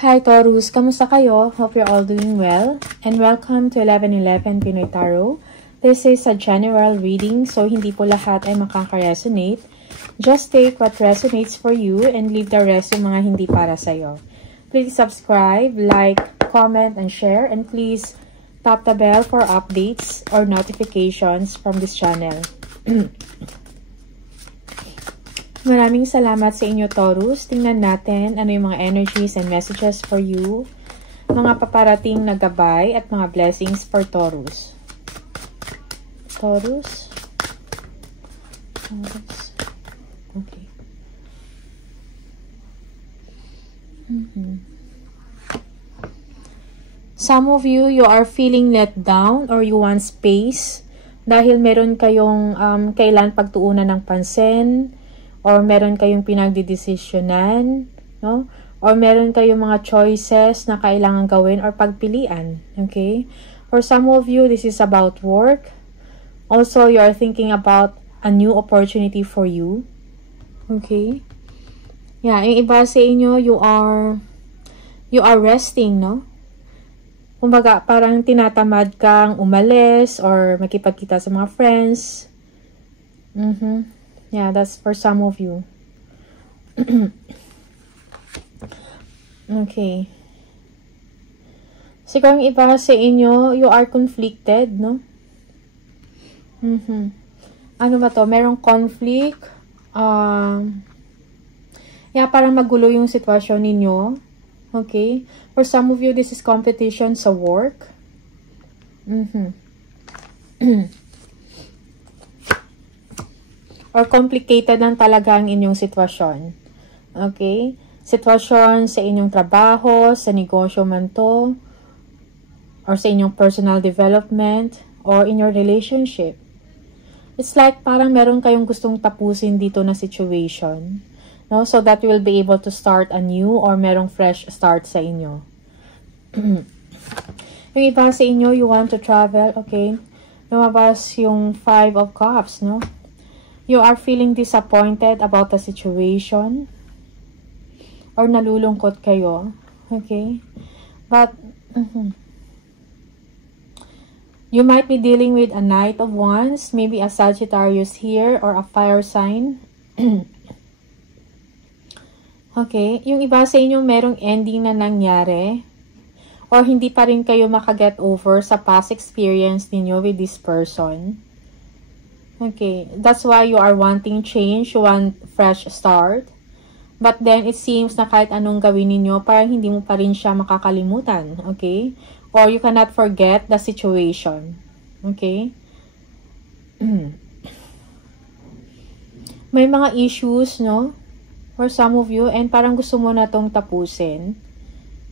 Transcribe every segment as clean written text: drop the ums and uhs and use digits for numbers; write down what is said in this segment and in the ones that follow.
Hi Taurus, kamusta kayo? Hope you're all doing well. And welcome to 1111 Pinoy Tarot. This is a general reading, so hindi po lahat ay makaka-resonate. Just take what resonates for you and leave the rest yung mga hindi para sa'yo. Please subscribe, like, comment, and share. And please tap the bell for updates or notifications from this channel. Maraming salamat sa inyo, Taurus. Tingnan natin ano yung mga energies and messages for you, mga paparating na gabay at mga blessings for Taurus. Taurus. Okay. Some of you, you are feeling let down or you want space dahil meron kayong kailan pagtuunan ng pansin, or meron kayong pinagdidesisyonan, no? Or meron kayong mga choices na kailangan gawin or pagpilian, okay? For some of you, this is about work. Also, you are thinking about a new opportunity for you, okay? Yeah, yung iba sa inyo, you are resting, no? Kumbaga, parang tinatamad kang umalis or makipagkita sa mga friends. Yeah, that's for some of you. Okay. Siguro yung iba sa inyo, you are conflicted, no? Ano ba to? Merong conflict. Yeah, parang magulo yung sitwasyon ninyo. Okay? For some of you, this is competition sa work. Or complicated lang talaga ang inyong sitwasyon. Okay? Sitwasyon sa inyong trabaho, sa negosyo man to, or sa inyong personal development, or in your relationship. It's like parang meron kayong gustong tapusin dito na situation, no? So that you will be able to start anew or merong fresh start sa inyo. Yung iba sa inyo, you want to travel, okay? Lumabas yung 5 of Cups, no? You are feeling disappointed about the situation or nalulungkot kayo, okay? But you might be dealing with a Knight of Wands, maybe a Sagittarius here or a fire sign. Okay, yung iba sa inyo merong ending na nangyari or hindi pa rin kayo makaget over sa past experience ninyo with this person. Okay, that's why you are wanting change, you want fresh start. But then, it seems na kahit anong gawin ninyo, parang hindi mo pa rin siya makakalimutan. Okay? Or you cannot forget the situation. Okay? May mga issues, no? For some of you, and parang gusto mo na tong tapusin.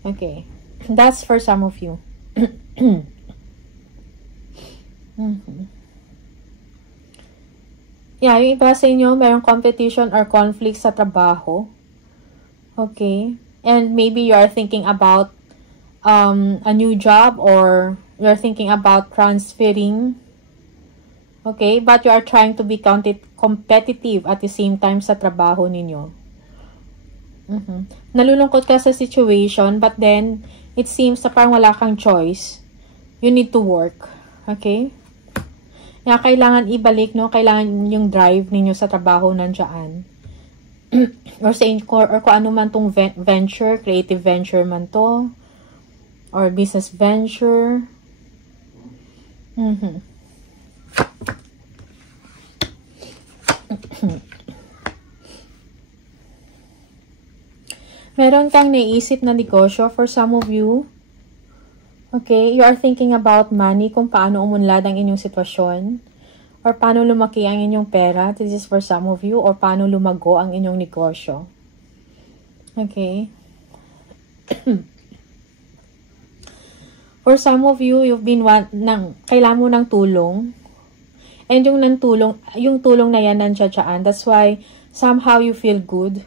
Okay. That's for some of you. Yeah, yung iba sa inyo, mayroong competition or conflict sa trabaho. Okay? And maybe you are thinking about a new job or you're thinking about transferring. Okay? But you are trying to be competitive at the same time sa trabaho ninyo. Nalulungkot ka sa situation, but then, it seems na parang wala kang choice. You need to work. Okay? Kaya kailangan ibalik, no? Kailangan yung drive ninyo sa trabaho nandiyan. Or kung ano man tong venture, creative venture man to. Or business venture. Meron kang naisip na negosyo for some of you. Okay, you are thinking about money, kung paano umunlad ang inyong sitwasyon, or paano lumaki ang inyong pera. This is for some of you, or paano lumago ang inyong negosyo. Okay. For some of you, you've been kailangan mo ng tulong. And yung tulong na yan nandiyan. That's why somehow you feel good.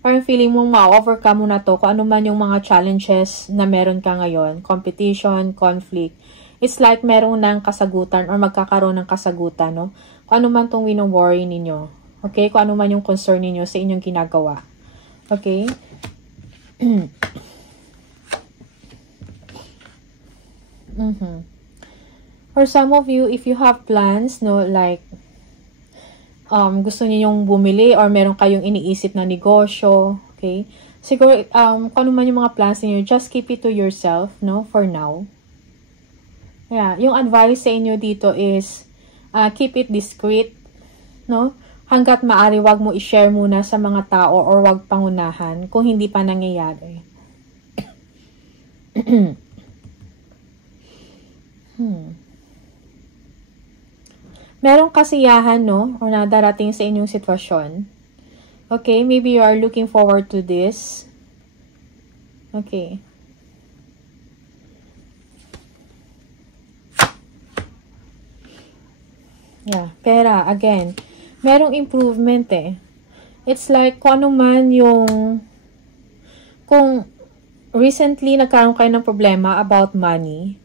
Parang feeling mong ma-overcome mo na to kung ano man yung mga challenges na meron ka ngayon. Competition, conflict. It's like meron ng kasagutan or magkakaroon ng kasagutan, no? Kung ano man tong wino-worry ninyo. Okay? Kung ano man yung concern ninyo sa inyong ginagawa. Okay? For some of you, if you have plans, no, like, gusto niyo yung bumili or meron kayong iniisip na negosyo, okay? Siguro, kung ano man yung mga plans niyo, just keep it to yourself, no, for now. Yeah, yung advice sa inyo dito is, keep it discreet, no? Hanggat maaari, wag mo i-share muna sa mga tao or wag pangunahan kung hindi pa nangyayari. Merong kasiyahan, no? O na darating sa inyong sitwasyon. Okay, maybe you are looking forward to this. Okay. Yeah, pera, again. Merong improvement eh. It's like, kung ano man yung, kung recently nagkaroon kayo ng problema about money,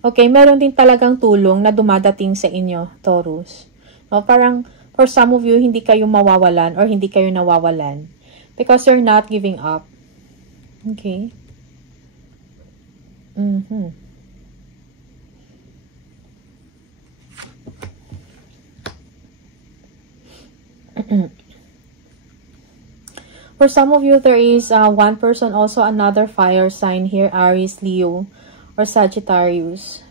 okay, meron din talagang tulong na dumadating sa inyo, Taurus. No, parang, for some of you, hindi kayo mawawalan or hindi kayo nawawalan because you're not giving up. Okay? For some of you, there is one person, also another fire sign here, Aries, Leo, or Sagittarius.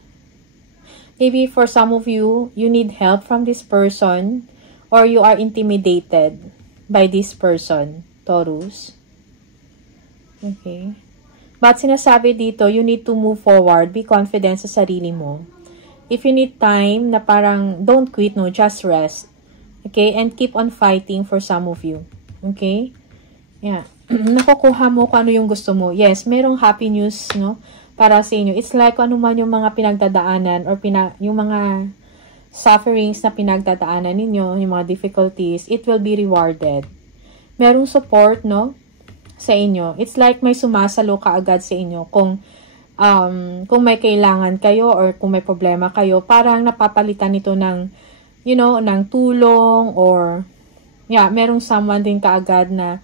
Maybe for some of you, you need help from this person or you are intimidated by this person, Taurus. Okay. But sinasabi dito, you need to move forward, be confident sa sarili mo. If you need time na parang don't quit, no, just rest. Okay? And keep on fighting for some of you. Okay? Yeah. Nakukuha mo kung ano yung gusto mo. Yes, merong happy news, no? Para sa inyo. It's like ano man yung mga pinagdadaanan or yung mga sufferings na pinagdadaanan ninyo, yung mga difficulties, it will be rewarded. Merong support, no? Sa inyo. It's like may sumasalo kaagad sa inyo kung may kailangan kayo or kung may problema kayo, parang napapalitan nito ng, you know, ng tulong or, yeah, merong someone din kaagad na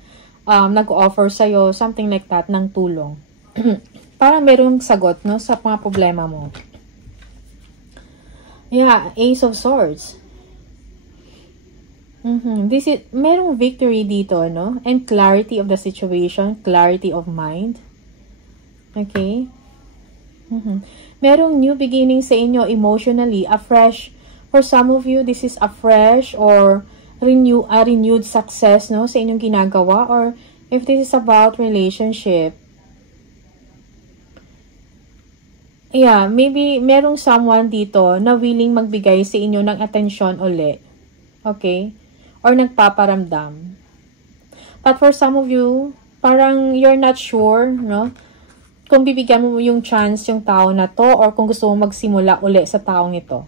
nag-offer sa'yo, something like that, ng tulong. Parang merong sagot, no, sa mga problema mo. Yeah, Ace of Swords. Merong victory dito, no? And clarity of the situation, clarity of mind. Okay? Merong new beginning sa inyo emotionally, a fresh, for some of you, this is a fresh or renewed success, no? Sa inyong ginagawa, or if this is about relationship. Yeah, maybe merong someone dito na willing magbigay sa inyo ng atensyon uli. Okay? Or nagpaparamdam. But for some of you, parang you're not sure, no? Kung bibigyan mo yung chance yung tao na to or kung gusto mo magsimula uli sa taong ito.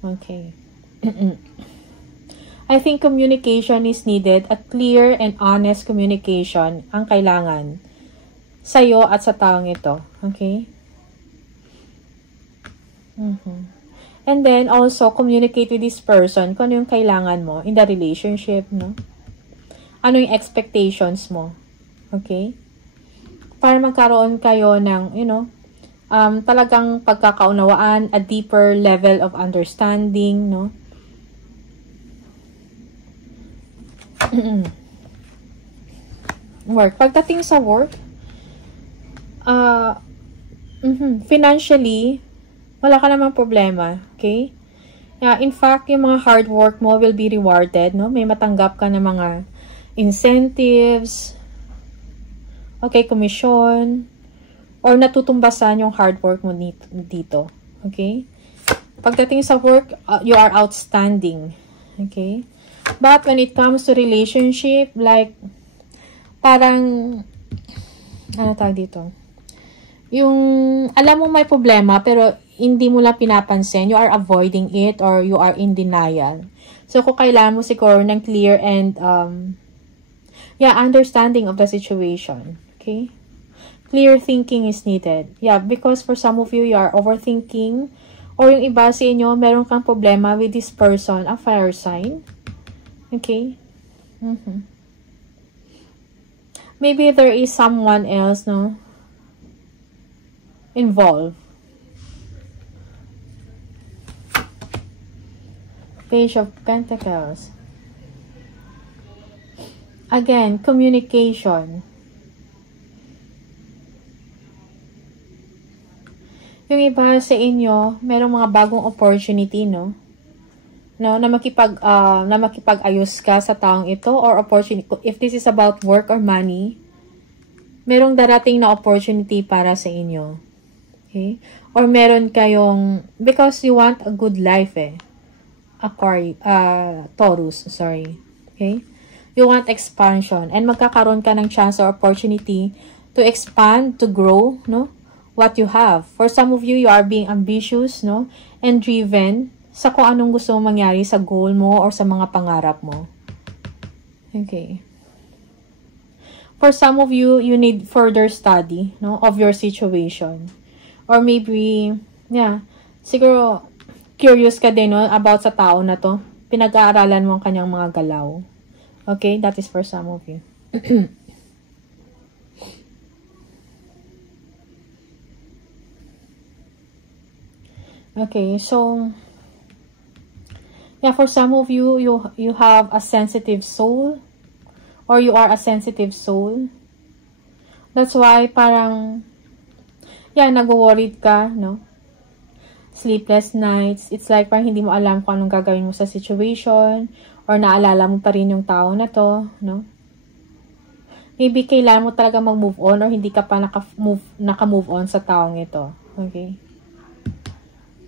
Okay. I think communication is needed. A clear and honest communication ang kailangan sa'yo at sa taong ito. Okay? And then, also, communicate with this person kung ano yung kailangan mo in the relationship, no? Ano yung expectations mo. Okay? Para magkaroon kayo ng, you know, talagang pagkakaunawaan, a deeper level of understanding, no? Work. Pagdating sa work, financially, wala ka namang problema, okay? In fact, yung mga hard work mo will be rewarded, no? May matanggap ka ng mga incentives, okay, commission, or natutumbasan yung hard work mo dito, okay? Pagdating sa work, you are outstanding, okay? But when it comes to relationship, like, parang, ano tawag dito? Yung, alam mo may problema, pero hindi mo lang pinapansin, you are avoiding it or you are in denial. So, kung kailangan mo siguro ng clear and, understanding of the situation. Okay? Clear thinking is needed. Yeah, because for some of you, you are overthinking or yung iba sa inyo, meron kang problema with this person, a fire sign. Okay? maybe there is someone else, no, involved. Page of Pentacles. Again, communication. Yung iba sa inyo, merong mga bagong opportunity, no? No, na makipag-ayos ka sa taong ito or opportunity. If this is about work or money, merong darating na opportunity para sa inyo. Okay? Or meron kayong, because you want a good life, Taurus, sorry. Okay? You want expansion. And magkakaroon ka ng chance or opportunity to expand, to grow, no? What you have. For some of you, you are being ambitious, no? And driven sa kung anong gusto mong mangyari sa goal mo or sa mga pangarap mo. Okay. For some of you, you need further study, no, of your situation. Or maybe, yeah, siguro, curious ka din, no, about sa tao na to. Pinag-aaralan mo ang kanyang mga galaw. Okay, that is for some of you. Okay, so, yeah, for some of you, you have a sensitive soul. Or you are a sensitive soul. That's why parang, yeah, nag-worried ka, no? Sleepless nights. It's like parang hindi mo alam kung anong gagawin mo sa situation. Or naalala mo pa rin yung tao na to, no? Maybe kailangan mo talaga mag-move on or hindi ka pa naka-move on sa taong ito. Okay?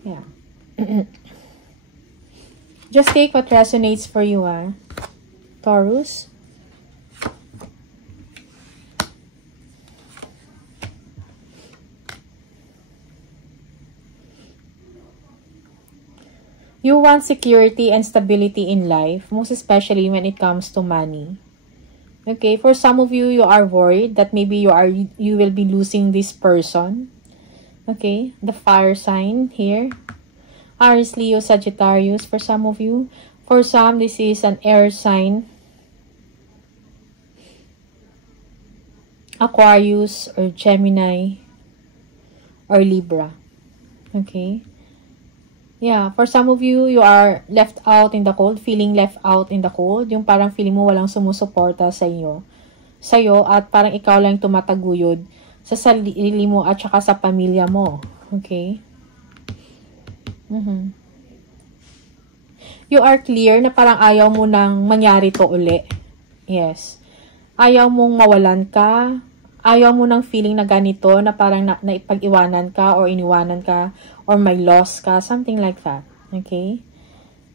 Yeah. Just take what resonates for you, Taurus. You want security and stability in life, most especially when it comes to money. Okay, for some of you, you are worried that maybe you will be losing this person. Okay, the fire sign here. Aries, Leo, Sagittarius for some of you. For some, this is an air sign. Aquarius or Gemini or Libra. Okay. Yeah, for some of you, you are left out in the cold, feeling left out in the cold. Yung parang feeling mo walang sumusuporta sa'yo at parang ikaw lang tumataguyod sa sarili mo at saka sa pamilya mo. Okay? You are clear na parang ayaw mo nang mangyari to uli. Yes. Ayaw mong mawalan ka. Ayaw mo ng feeling na ganito, na parang naipag-iwanan ka or iniwanan ka or may loss ka, something like that. Okay?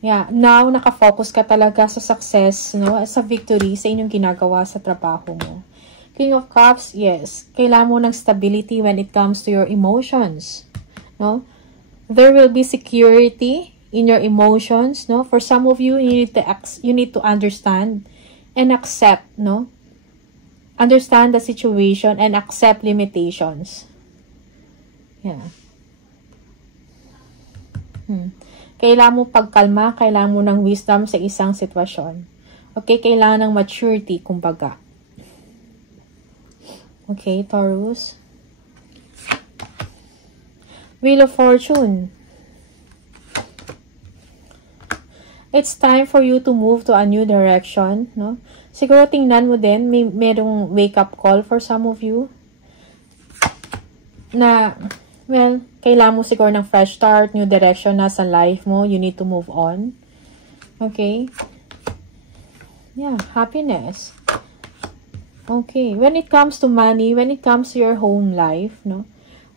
Yeah, now nakafocus ka talaga sa success, no? Sa victory sa inyong ginagawa sa trabaho mo. King of Cups, yes. Kailangan mo ng stability when it comes to your emotions, no? There will be security in your emotions, no? For some of you, you need to understand and accept, no? Understand the situation and accept limitations. Yeah. Kailangan mo pagkalma, kailangan mo ng wisdom sa isang sitwasyon. Okay, kailangan ng maturity, kumbaga. Okay, Taurus. Wheel of Fortune. It's time for you to move to a new direction, no? Siguro tingnan mo din, merong wake-up call for some of you. Na, well, kailangan mo siguro ng fresh start, new direction na sa life mo. You need to move on. Okay? Yeah, happiness. Okay. When it comes to money, when it comes to your home life, no?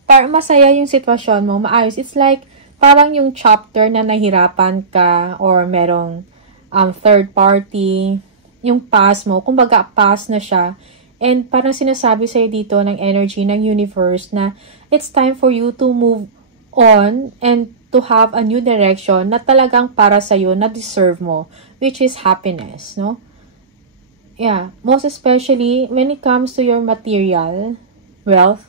Parang masaya yung sitwasyon mo, maayos. It's like, parang yung chapter na nahirapan ka or merong third party, yung past mo, kumbaga past na siya. And parang sinasabi sa'yo dito ng energy ng universe na it's time for you to move on and to have a new direction na talagang para sa'yo, na deserve mo, which is happiness, no? Yeah, most especially when it comes to your material wealth,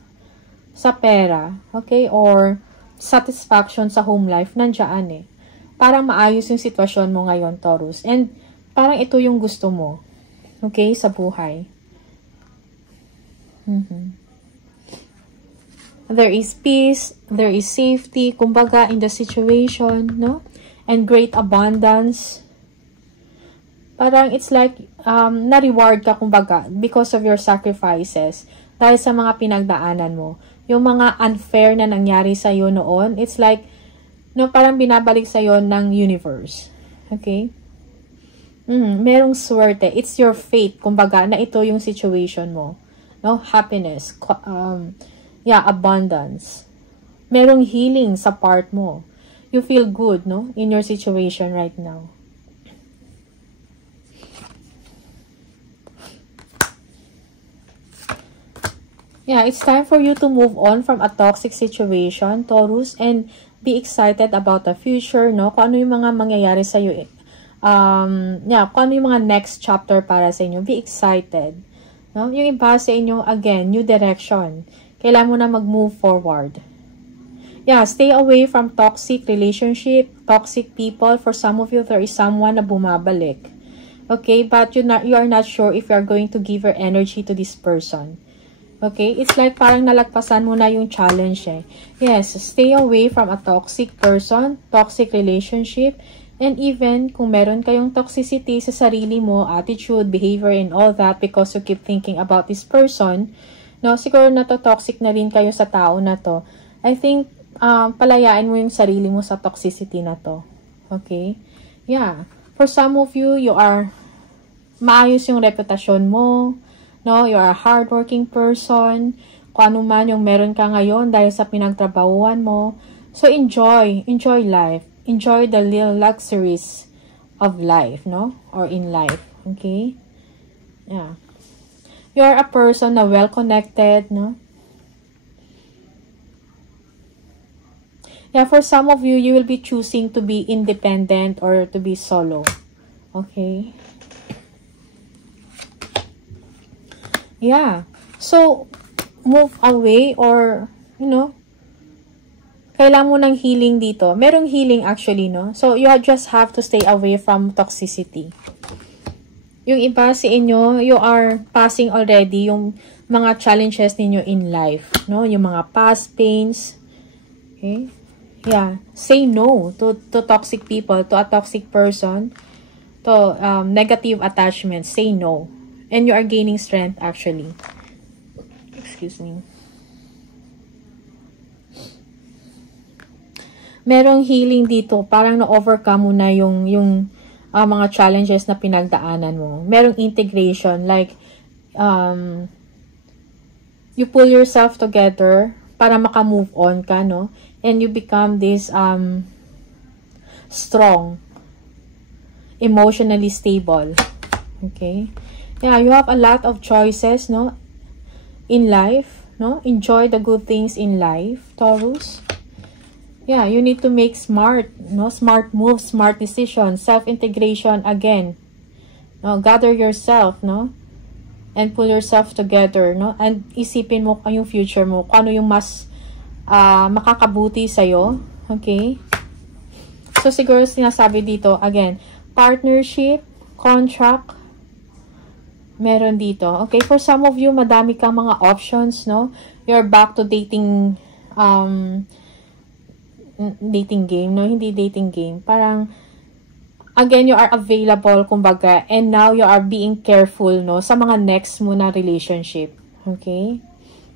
sa pera, okay, or satisfaction sa home life, nandiyan Parang maayos yung sitwasyon mo ngayon, Taurus. And parang ito yung gusto mo, okay, sa buhay. There is peace, there is safety, kumbaga, in the situation, no? And great abundance. Parang it's like, na-reward ka, kumbaga, because of your sacrifices. Dahil sa mga pinagdaanan mo. Yung mga unfair na nangyari sa'yo noon, it's like, no, parang binabalik sa'yo ng universe. Okay? Merong swerte. It's your fate, kumbaga, na ito yung situation mo. No? Happiness. Abundance. Merong healing sa part mo. You feel good, no? In your situation right now. Yeah, it's time for you to move on from a toxic situation, Taurus, and be excited about the future, no? Kung ano yung mga mangyayari sa iyo. Kung ano yung mga next chapter para sa inyo. Be excited. No? Yung iba sa inyo, again, new direction. Kailangan mo na mag-move forward. Yeah, stay away from toxic relationship, toxic people. For some of you, there is someone na bumabalik. Okay, but you are not sure if you are going to give your energy to this person. Okay, it's like parang nalagpasan mo na yung challenge eh. Yes, stay away from a toxic person, toxic relationship, and even kung meron kayong toxicity sa sarili mo, attitude, behavior, and all that because you keep thinking about this person, no, siguro na to toxic na rin kayo sa tao na to. I think, palayain mo yung sarili mo sa toxicity na to. Okay? Yeah. For some of you, you are maayos yung reputasyon mo. No? You are a hardworking person. Kung ano man yung meron ka ngayon dahil sa pinagtrabahuan mo. So, enjoy. Enjoy life. Enjoy the little luxuries of life, no? Or in life. Okay? Yeah. You're a person na well-connected, no? Yeah, for some of you, you will be choosing to be independent or to be solo. Okay? Yeah. So, move away or, you know, kailangan mo ng healing dito. Merong healing actually, no? So, you just have to stay away from toxicity. Yung iba sa inyo, you are passing already yung mga challenges ninyo in life, no? Yung mga past pains. Okay? Yeah. Say no to toxic people, to a toxic person, to negative attachments. Say no. And you are gaining strength actually. Excuse me. Merong healing dito. Parang na-overcome mo na yung mga challenges na pinagdaanan mo. Merong integration, like, you pull yourself together para maka-move on ka, no? And you become this, strong, emotionally stable. Okay? Yeah, you have a lot of choices, no? In life, no? Enjoy the good things in life, Taurus. Yeah, you need to make smart moves, smart decisions, self-integration again. No, gather yourself, no? And pull yourself together, no? And isipin mo yung future mo, kung ano yung mas makakabuti sa'yo. Okay? So, siguro sinasabi dito, again, partnership, contract, meron dito. Okay? For some of you, madami kang mga options, no? You're back to dating, dating game, no? Hindi dating game. Parang, again, you are available, kumbaga, and now you are being careful, no? Sa mga next mo na relationship. Okay?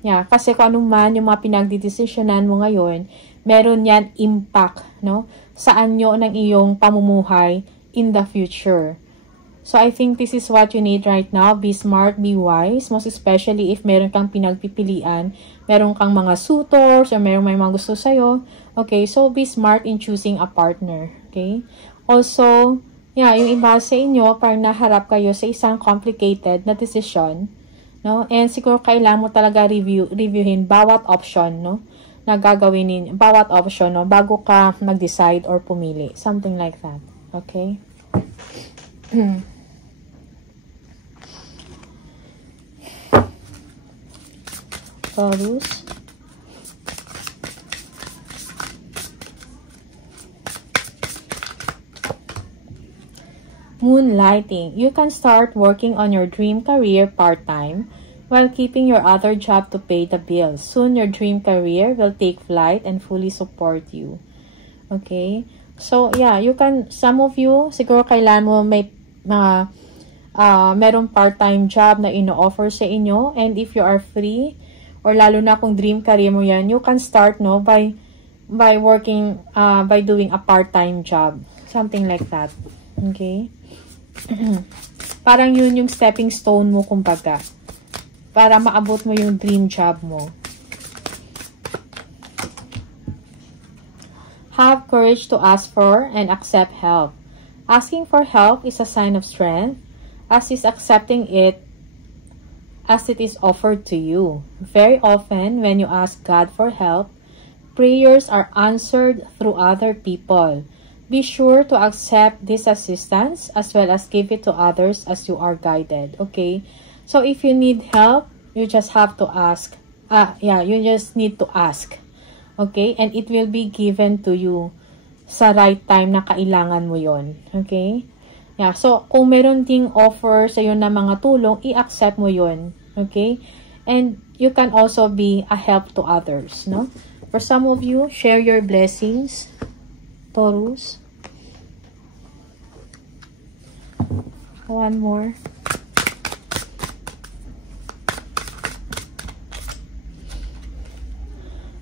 Yeah, kasi kung ano man yung mga pinagdidesisyonan mo ngayon, meron yan impact, no? Sa anyo ng iyong pamumuhay in the future. So, I think this is what you need right now. Be smart, be wise. Most especially if meron kang pinagpipilian, meron kang mga suitors, or meron may mga gusto sa'yo. Okay, so be smart in choosing a partner. Okay? Also, yeah, yung iba sa inyo, parang naharap kayo sa isang complicated na decision. No? And siguro kailangan mo talaga reviewin bawat option, no? Na gagawin ninyo, bawat option, no? Bago ka mag-decide or pumili. Something like that. Okay? Taurus. Moonlighting. You can start working on your dream career part-time. while keeping your other job to pay the bills. Soon, your dream career will take flight and fully support you. Okay? So, yeah, you can, some of you, siguro kailan mo may mga, merong part-time job na ino-offer sa inyo. And if you are free, or lalo na kung dream career mo yan, you can start, no, by working, by doing a part-time job. Something like that. Okay? Parang yun yung stepping stone mo, kumbaga, para maabot mo yung dream job mo. Have courage to ask for and accept help. Asking for help is a sign of strength, as is accepting it as it is offered to you. Very often, when you ask God for help, prayers are answered through other people. Be sure to accept this assistance as well as give it to others as you are guided. Okay? So, if you need help, you just have to ask. You just need to ask. Okay? And it will be given to you sa right time na kailangan mo yon. Okay? Yeah. So, kung meron ding offer sa iyo na mga tulong, i-accept mo yon. Okay? And you can also be a help to others. No? For some of you, share your blessings. Taurus. One more.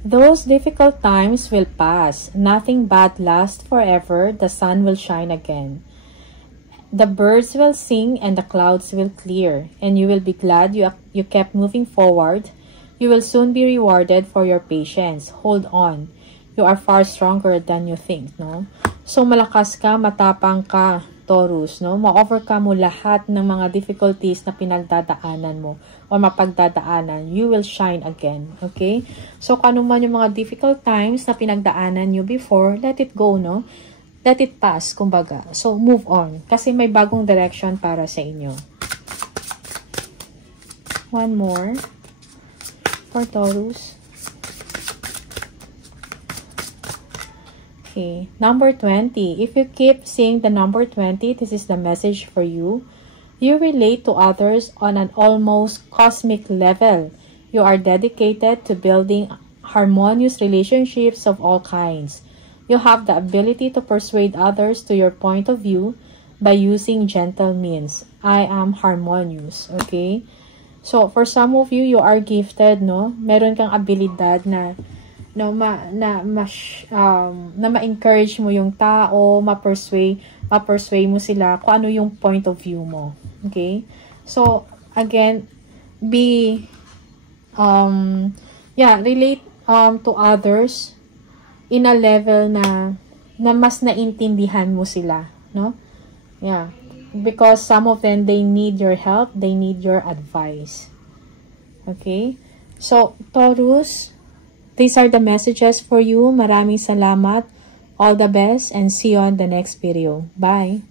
Those difficult times will pass. Nothing bad lasts forever. The sun will shine again. The birds will sing and the clouds will clear. And you will be glad you kept moving forward. You will soon be rewarded for your patience. Hold on. You are far stronger than you think, no? So, malakas ka, matapang ka, Taurus, no? Ma-overcome mo lahat ng mga difficulties na pinagdadaanan mo o mapagdadaanan. You will shine again, okay? So, kung ano man yung mga difficult times na pinagdaanan nyo before, let it go, no? Let it pass, kumbaga. So, move on. Kasi may bagong direction para sa inyo. One more for Taurus. Okay, number 20. If you keep seeing the number 20, this is the message for you. You relate to others on an almost cosmic level. You are dedicated to building harmonious relationships of all kinds. You have the ability to persuade others to your point of view by using gentle means. I am harmonious, okay? So, for some of you, you are gifted, no? Meron kang abilidad na ma-encourage mo yung tao, ma-persuade mo sila kung ano yung point of view mo. Okay? So, again, relate to others in a level na mas naintindihan mo sila, no? Yeah. Because some of them, they need your help, they need your advice. Okay? So, Taurus, these are the messages for you. Maraming salamat. All the best and see you on the next video. Bye!